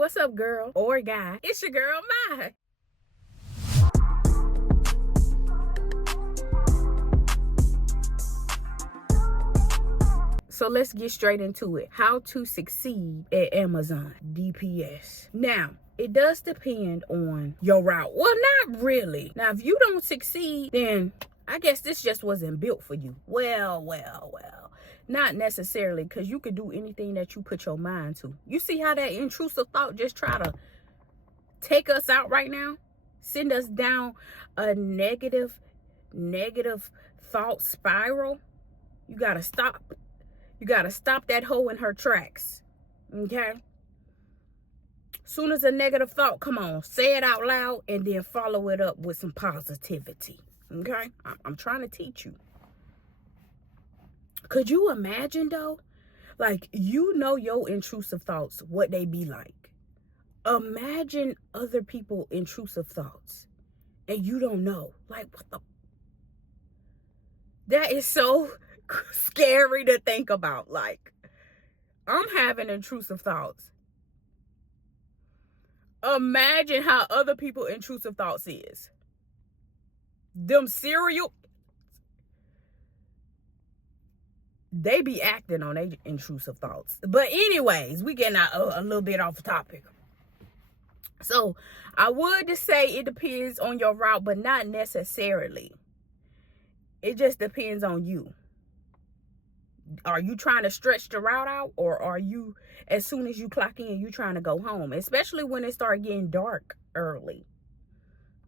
What's up, girl or guy? It's your girl, My. So let's get straight into it. How to succeed at Amazon DPS. Now, it does depend on your route. Well, not really. Now, if you don't succeed, then I guess this just wasn't built for you. Well. Not necessarily, because you could do anything that you put your mind to. You see how that intrusive thought just try to take us out right now? Send us down a negative thought spiral. You got to stop. You got to stop that hoe in her tracks. Okay? Soon as a negative thought, come on, say it out loud and then follow it up with some positivity. Okay? I'm trying to teach you. Could you imagine though? Like, you know your intrusive thoughts, what they be like. Imagine other people intrusive thoughts and you don't know. Like, what the? That is so scary to think about. Like, I'm having intrusive thoughts. Imagine how other people intrusive thoughts is. Them serial, they be acting on their intrusive thoughts. But anyways, we getting a little bit off topic. So I would just say it depends on your route, but not necessarily. It just depends on you. Are you trying to stretch the route out, or are you, as soon as you clock in, you trying to go home? Especially when it start getting dark early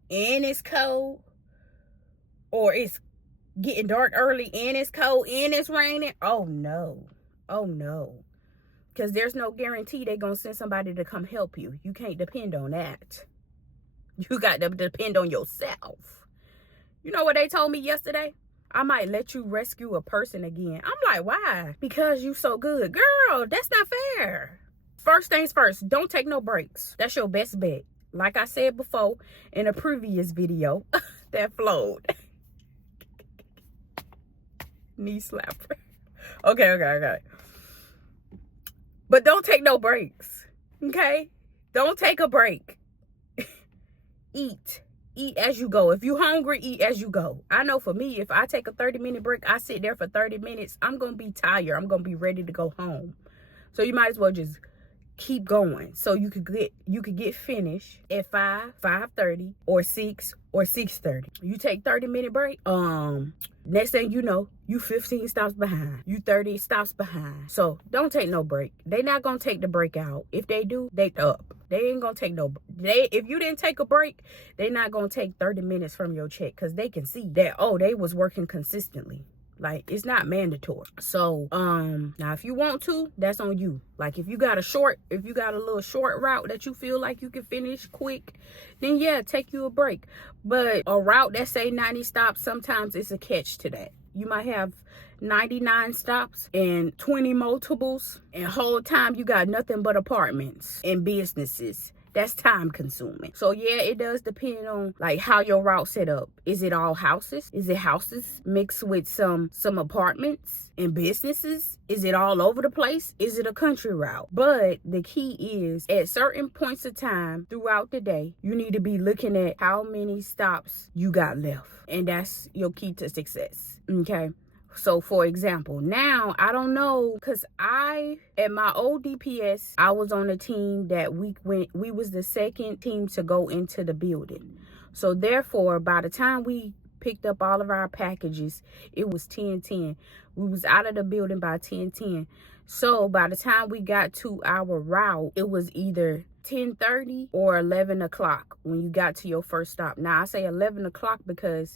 and it's cold, or it's getting dark early and it's cold and it's raining. Oh no, because there's no guarantee they're gonna send somebody to come help you. You can't depend on that. You got to depend on yourself. You know what they told me yesterday? I might let you rescue a person again. I'm like, why? Because you so good. Girl, that's not fair. First things first, don't take no breaks. That's your best bet. Like I said before in a previous video that flowed. Knee slapper. Okay. But don't take no breaks. Okay? Don't take a break. Eat as you go. If you hungry, eat as you go. I know for me, if I take a 30-minute break, I sit there for 30 minutes, I'm going to be tired. I'm going to be ready to go home. So you might as well just keep going. So you could get finished at 5:30, or 6, or 6:30. You take 30-minute break. Next thing you know, you 15 stops behind. You 30 stops behind. So don't take no break. They not gonna take the break out. If they do, they up. They ain't gonna take no. If you didn't take a break, they not gonna take 30 minutes from your check, because they can see that, oh, they was working consistently. Like, it's not mandatory. So now if you want to, that's on you. Like, if you got a little short route that you feel like you can finish quick, then yeah, take you a break. But a route that say 90 stops, sometimes it's a catch to that. You might have 99 stops and 20 multiples, and whole time you got nothing but apartments and businesses. That's time consuming. So yeah, it does depend on like how your route set up. Is it all houses? Is it houses mixed with some apartments and businesses? Is it all over the place? Is it a country route? But the key is, at certain points of time throughout the day, you need to be looking at how many stops you got left. And that's your key to success. Okay. So for example, now I don't know, because at my old DPS, I was on a team that we was the second team to go into the building. So therefore, by the time we picked up all of our packages, it was 10:10. We was out of the building by 10:10. So by the time we got to our route, it was either 10:30 or 11 o'clock when you got to your first stop. Now I say 11 o'clock because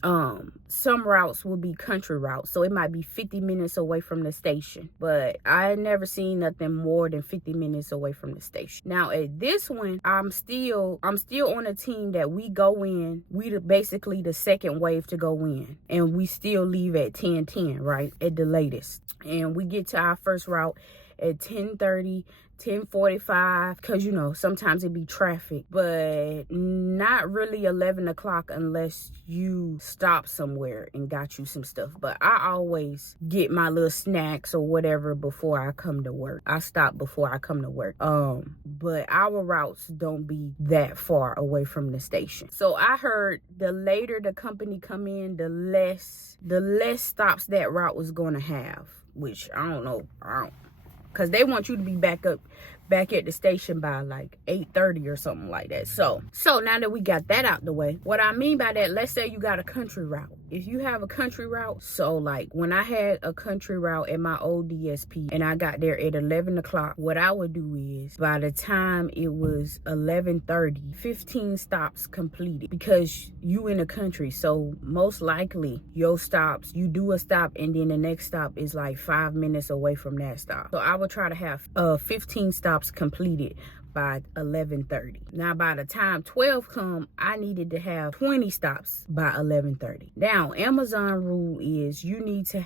some routes will be country routes, so it might be 50 minutes away from the station, but I had never seen nothing more than 50 minutes away from the station. Now at this one, I'm still on a team that we go in, basically the second wave to go in, and we still leave at 10:10, right, at the latest, and we get to our first route at 10:30, 10:45, because you know sometimes it be traffic, but not really 11 o'clock unless you stop somewhere and got you some stuff. But I always get my little snacks or whatever before I come to work. I stop before I come to work. But our routes don't be that far away from the station. So I heard the later the company come in, the less stops that route was gonna have, which I don't know. Because they want you to be back at the station by like 8:30 or something like that. So now that we got that out the way, what I mean by that, let's say you got a country route. If you have a country route, so like when I had a country route at my old DSP and I got there at 11 o'clock, what I would do is by the time it was 11:30, 15 stops completed, because you in the country. So most likely your stops, you do a stop and then the next stop is like 5 minutes away from that stop. So I would try to have 15 stops completed by 11:30. Now by the time 12 come, I needed to have 20 stops by 11:30. Now Amazon rule is you need to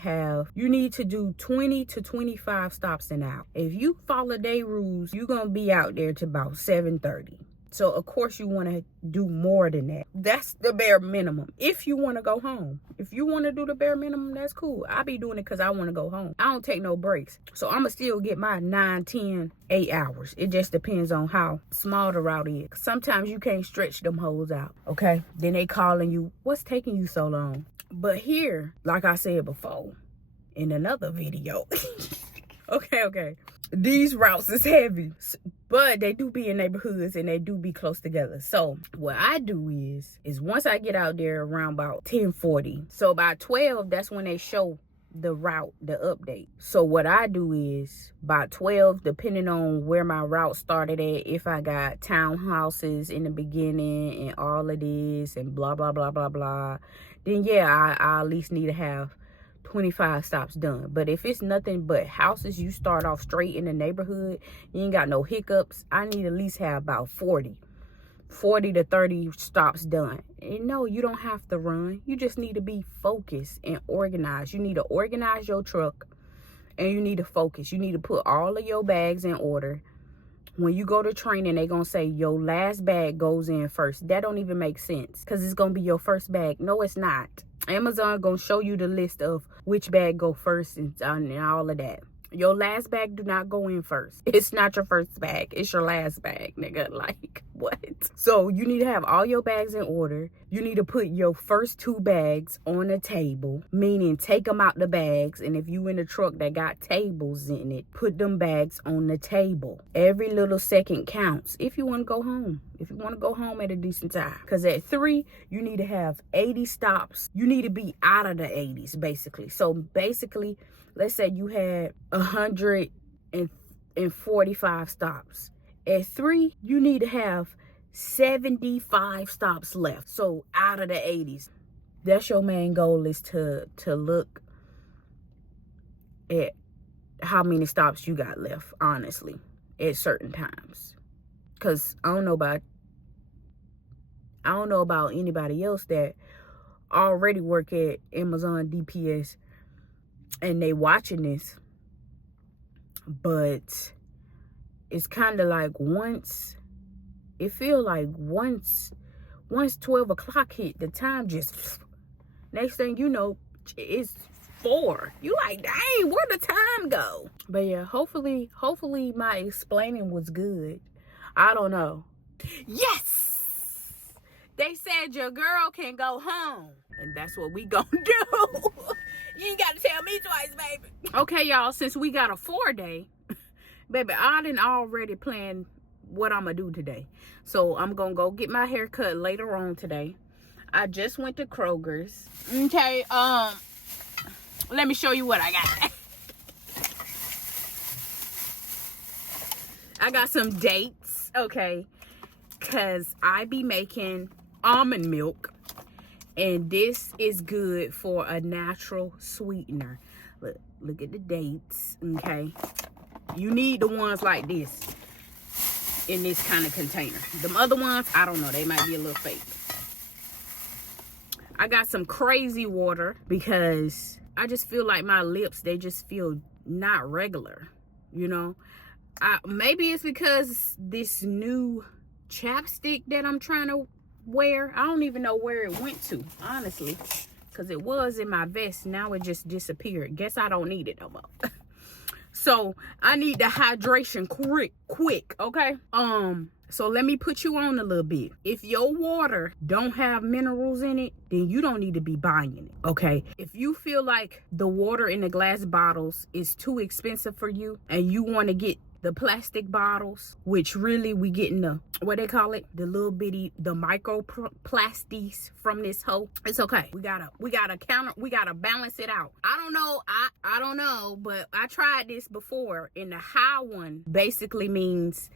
do 20 to 25 stops an hour. If you follow their rules, you're gonna be out there to about 7:30. So of course you want to do more than that. That's the bare minimum. If you want to go home, if you want to do the bare minimum, that's cool. I be doing it because I want to go home. I don't take no breaks. So I'm going to still get my 9, 10, 8 hours. It just depends on how small the route is. Sometimes you can't stretch them hoes out. Okay. Then they calling you, what's taking you so long? But here, like I said before in another video, okay. These routes is heavy, but they do be in neighborhoods and they do be close together. So what I do is once I get out there around about 10:40, so by 12, that's when they show the route, the update. So what I do is by 12, depending on where my route started at, if I got townhouses in the beginning and all of this and blah, blah, blah, blah, blah, then yeah, I at least need to have 25 stops done. But if it's nothing but houses, you start off straight in the neighborhood, you ain't got no hiccups, I need at least have about 40 to 30 stops done. And no, you don't have to run. You just need to be focused and organized. You need to organize your truck and you need to focus. You need to put all of your bags in order. When you go to training, they gonna say your last bag goes in first. That don't even make sense because it's gonna be your first bag. No, it's not. Amazon gonna show you the list of which bag go first and all of that. Your last bag do not go in first. It's not your first bag. It's your last bag, nigga. Like, what? So you need to have all your bags in order. You need to put your first 2 bags on the table, meaning take them out the bags. And if you in a truck that got tables in it, put them bags on the table. Every little second counts if you want to go home. If you want to go home at a decent time. Because at 3, you need to have 80 stops. You need to be out of the 80s, basically. So basically, let's say you had 145 stops. At 3, you need to have 75 stops left. So out of the 80s. That's your main goal, is to look at how many stops you got left, honestly, at certain times. Because I don't know about anybody else that already work at Amazon DPS and they watching this, but it's kind of like once 12 o'clock hit, the time just, next thing you know, it's 4. You like, dang, where'd the time go? But yeah, hopefully my explaining was good. I don't know. Yes! They said your girl can go home. And that's what we gonna do. You ain't gotta tell me twice, baby. Okay, y'all, since we got a 4-day, baby, I done already planned what I'm gonna do today. So I'm gonna go get my hair cut later on today. I just went to Kroger's. Okay, let me show you what I got. I got some dates, okay, because I be making almond milk, and this is good for a natural sweetener. Look at the dates, okay? You need the ones like this in this kind of container. Them other ones, I don't know, they might be a little fake. I got some crazy water because I just feel like my lips, they just feel not regular, you know? Maybe it's because this new chapstick that I'm trying to wear, I don't even know where it went to, honestly, because it was in my vest. Now it just disappeared. Guess I don't need it no more. So I need the hydration quick, okay? So let me put you on a little bit. If your water don't have minerals in it, then you don't need to be buying it, okay? If you feel like the water in the glass bottles is too expensive for you and you want to get the plastic bottles, which really we getting the, what they call it, the little bitty, the micro plastics from this hoe, it's okay. We gotta balance it out. I don't know, but I tried this before, and the high one basically means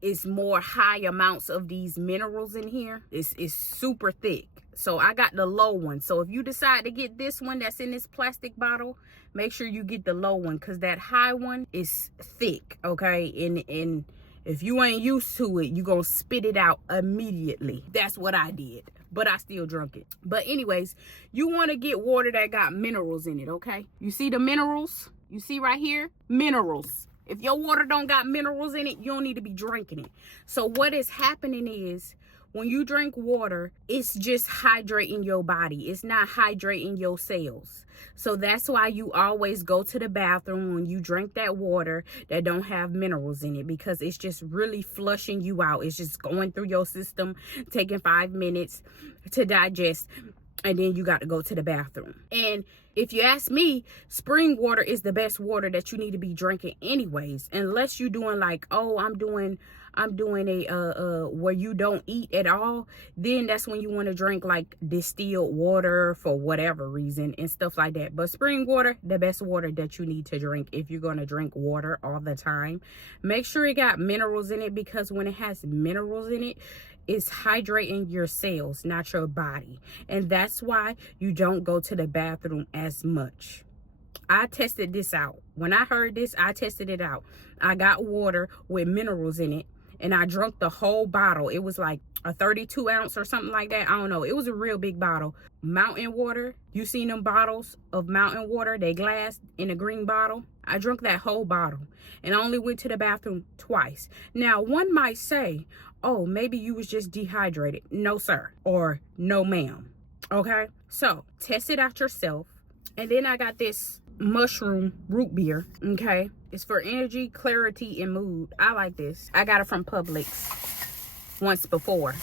it's more high amounts of these minerals in here. It's super thick. So I got the low one. So if you decide to get this one that's in this plastic bottle, make sure you get the low one, because that high one is thick, okay? And if you ain't used to it, you gonna spit it out immediately. That's what I did, but I still drunk it. But anyways, you want to get water that got minerals in it, okay? You see the minerals? You see right here? Minerals. If your water don't got minerals in it, you don't need to be drinking it. So what is happening is, when you drink water, it's just hydrating your body. It's not hydrating your cells. So that's why you always go to the bathroom when you drink that water that don't have minerals in it, because it's just really flushing you out. It's just going through your system, taking 5 minutes to digest, and then you got to go to the bathroom. And if you ask me, spring water is the best water that you need to be drinking anyways, unless you're doing like, oh, I'm doing a where you don't eat at all. Then that's when you want to drink like distilled water for whatever reason and stuff like that. But spring water, the best water that you need to drink if you're going to drink water all the time. Make sure it got minerals in it, because when it has minerals in it, it's hydrating your cells, not your body. And that's why you don't go to the bathroom as much. I tested this out. When I heard this, I tested it out. I got water with minerals in it, and I drank the whole bottle. It was like a 32 ounce or something like that. I don't know. It was a real big bottle. Mountain water. You seen them bottles of mountain water? They glass in a green bottle. I drank that whole bottle, and I only went to the bathroom twice. Now, one might say, oh, maybe you was just dehydrated. No, sir. Or no, ma'am. Okay? So, test it out yourself. And then I got this mushroom root beer. Okay? It's for energy, clarity, and mood. I like this. I got it from Publix once before.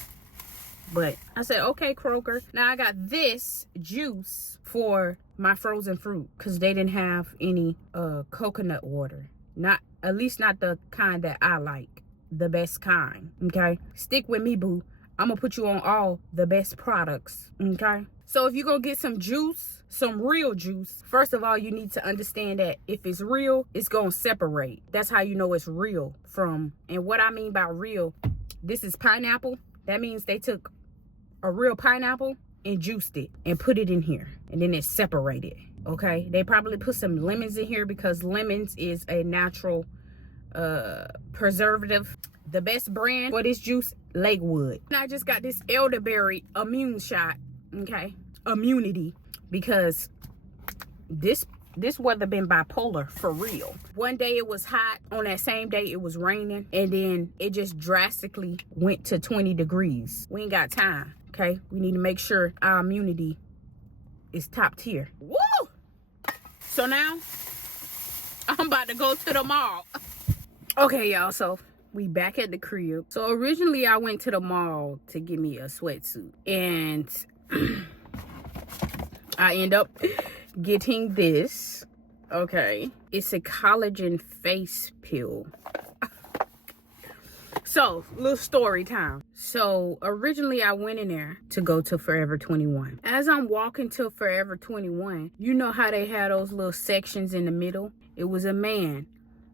But I said, okay, Kroger. Now I got this juice for my frozen fruit, because they didn't have any coconut water. At least not the kind that I like. The best kind. Okay? Stick with me, boo. I'm gonna put you on all the best products. Okay? So if you're gonna get some juice, some real juice, first of all, you need to understand that if it's real, it's gonna separate. That's how you know it's real from, and what I mean by real, this is pineapple. That means they took a real pineapple and juiced it and put it in here, and then it's separated. Okay? They probably put some lemons in here, because lemons is a natural preservative. The best brand for this juice, Lakewood. And I just got this elderberry immune shot. Okay? Immunity. Because this weather been bipolar for real. One day it was hot, on that same day it was raining, and then it just drastically went to 20 degrees. We ain't got time. Okay? We need to make sure our immunity is top tier. Woo! So now I'm about to go to the mall. Okay, y'all, so we back at the crib. So originally I went to the mall to get me a sweatsuit, and I end up getting this. Okay, it's a collagen face peel. So, little story time. So originally I went in there to go to Forever 21. As I'm walking to Forever 21, you know how they had those little sections in the middle? It was a man.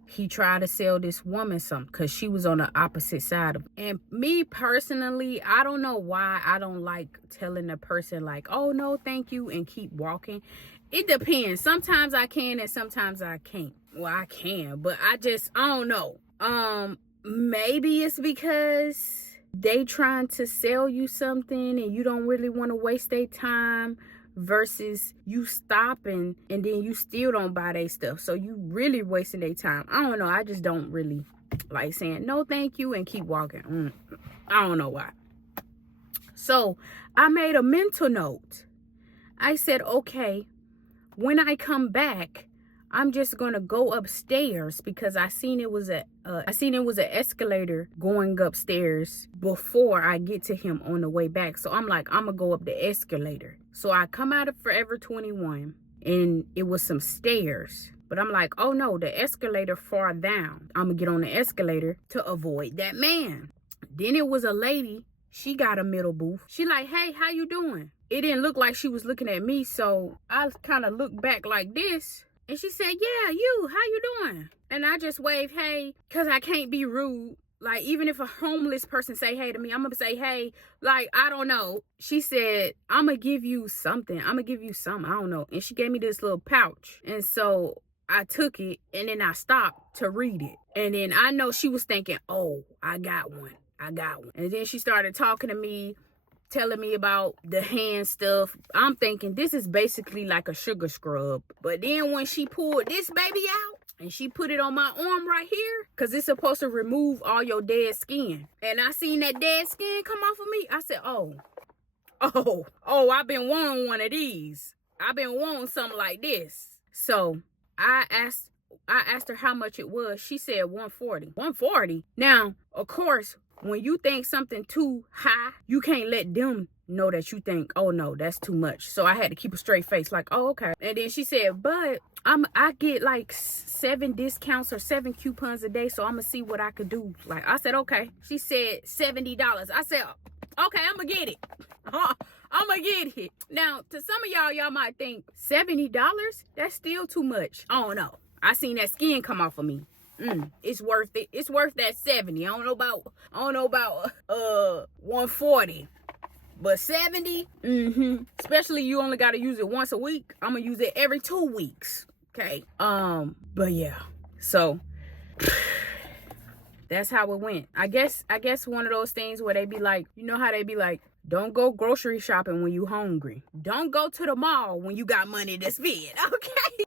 He tried to sell this woman something, because she was on the opposite side of him. And me personally, I don't know why I don't like telling a person like, oh no, thank you, and keep walking. It depends. Sometimes I can and sometimes I can't. Well, I can, but I don't know. Maybe it's because they trying to sell you something and you don't really want to waste their time. versus you stopping and then you still don't buy their stuff. So you really wasting their time. I don't know. I just don't really like saying no thank you and keep walking. I don't know why. So I made a mental note. I said, okay, when I come back, I'm just gonna go upstairs because I seen it was an escalator going upstairs before I get to him on the way back. So I'm like, I'm gonna go up the escalator. So I come out of Forever 21 and it was some stairs. But I'm like, oh no, the escalator far down. I'm gonna get on the escalator to avoid that man. Then it was a lady. She got a middle booth. She like, hey, how you doing? It didn't look like she was looking at me. So I kind of looked back like this. And she said, yeah, you, how you doing? And I just waved, hey, because I can't be rude. Like, even if a homeless person say hey to me, I'm going to say, hey, like, I don't know. She said, I'm going to give you something. I'm going to give you something. I don't know. And she gave me this little pouch. And so I took it and then I stopped to read it. And then I know she was thinking, oh, I got one. I got one. And then she started talking to me, telling me about the hand stuff. I'm thinking this is basically like a sugar scrub. But then when she pulled this baby out and she put it on my arm right here, because it's supposed to remove all your dead skin. And I seen that dead skin come off of me. I said, oh, I've been wanting one of these. I've been wanting something like this. So I asked her how much it was. She said 140. 140? Now, of course, when you think something too high, you can't let them know that you think, oh no, that's too much. So I had to keep a straight face like, oh, okay. And then she said, but I get like 7 discounts or 7 coupons a day. So I'm gonna see what I could do. Like, I said, okay. She said $70. I said, okay, I'm gonna get it. I'm gonna get it. Now, to some of y'all might think $70, that's still too much. I don't know. I seen that skin come off of me. It's worth it. It's worth that 70. I don't know about 140. But 70, especially you only got to use it once a week. I'm gonna use it every 2 weeks. Okay. But yeah. So that's how it went. I guess one of those things where they be like, you know how they be like, don't go grocery shopping when you hungry. Don't go to the mall when you got money to spend. Okay.